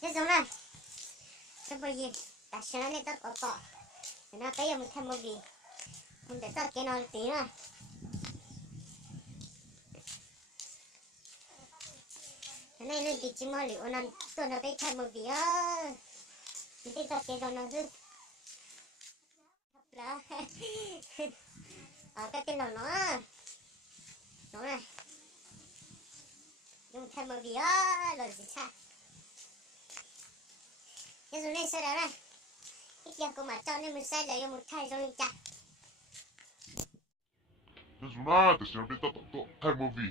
Thế giống này. Thế bởi vì ta sẽ nói tất có tỏ. Thế nào bây giờ mình thêm một gì. Mình để tất cái nó tí nữa. Thế này nó bị chim mơ liệu nó tôi nó bây thêm một gì á. Mình để tất cái nó hư. Đó. Cái tên nó nó này. Dùng thêm một gì á. Rồi gì xa. Thế rồi này sẽ đó này. Cái kia của mà cho nên mình sẽ lấy một thay rồi mình chặt. Thế rồi na, thì sẽ biết tất thay một gì.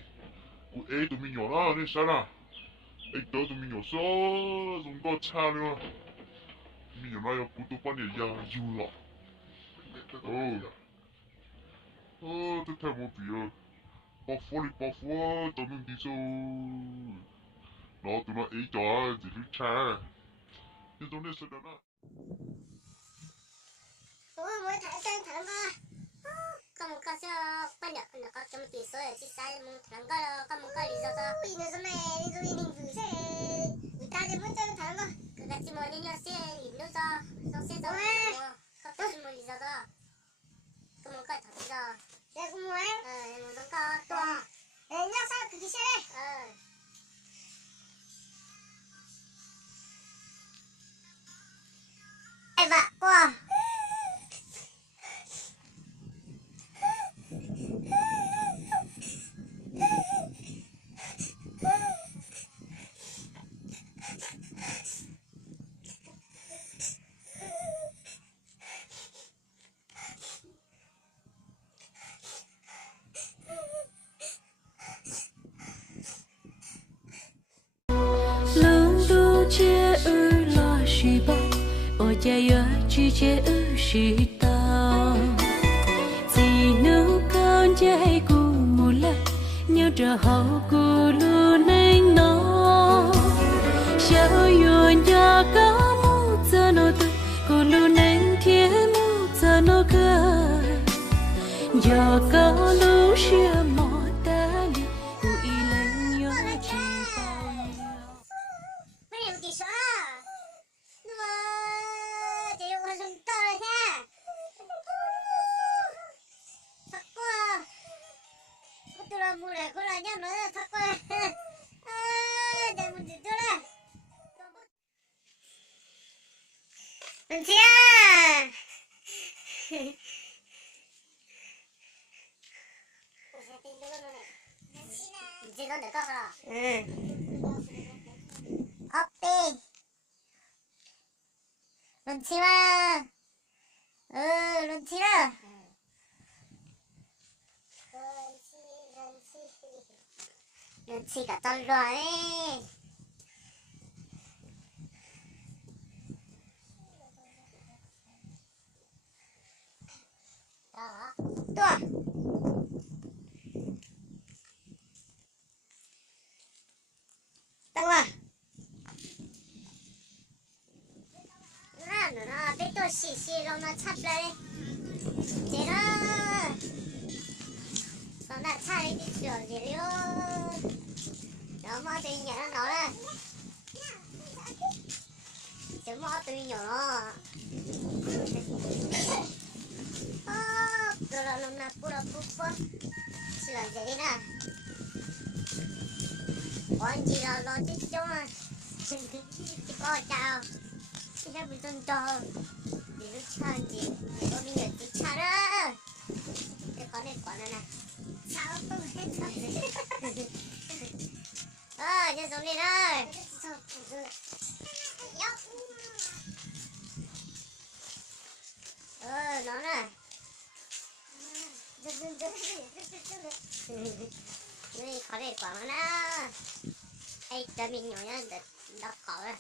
Của ấy tụi mình nhỏ đó, nên sao nào. Ấy tớ tụi mình nhỏ số, dùng có cha nữa. Mình nhỏ này cụ tụi bạn này ya dù lọ. Thế thay một gì à. Bọc phố, tụi mình đi số. Nó tụi nó ấy cho, chỉ lúc cha. Thế rồi này sẽ đó na. Ủa mới thả tên thả mà. Còn có sẽ quan trọng là có trong tỷ số là chỉ sai một thằng có một cái lý do đó. Vì nó này đi rồi mình vừa sẽ người ta thì muốn tên thả mà. Cái cái chỉ muốn đi sẽ lý do đó. Xong sẽ đó. Có một lý do đó. Có một cái thằng đó. Để cũng muốn. Một giống có to. Nhớ sao cái xe đây. Ê bà qua. Chỉ chế ư sĩ tao chỉ nữ con trai cu một lần nhớ trở hậu cu luôn anh nó sao yuan ya có mu giờ nó tự cu luôn anh thiê mu giờ nó cơ giờ có lu xia mò ta li cu y lên nhớ chỉ bao nhiêu. Mấy em chỉ sợ. Nhưng mà chỉ có dùng tơ thôi nha. Thật quá. Có tôi làm mùi này, có là nhá nói là thật quá. Để mình tìm tôi đây. Mình chia. Mình chia con được con rồi. Oppi. 런치마. 런치라. 런치가 떨려해. 또 와. 또 와. 누나 배도 시시로나 차플라래. 제라. 너나 차례 뒤져지려. 너무 되냐 너라. 지금 뭐 되냐. 너라나 뿌라 뿌뿌. 실랑제리나. 언제라 너 뒤져만. 이거 chào. Chắc mình tôn cho để lúc chơi gì để có mình nhận tí cha đó để có này quả này nè sao không hết rồi nhân giống đi đây nó nè đây có này quả nè đây cho mình nhỏ nhá để đọc khó rồi.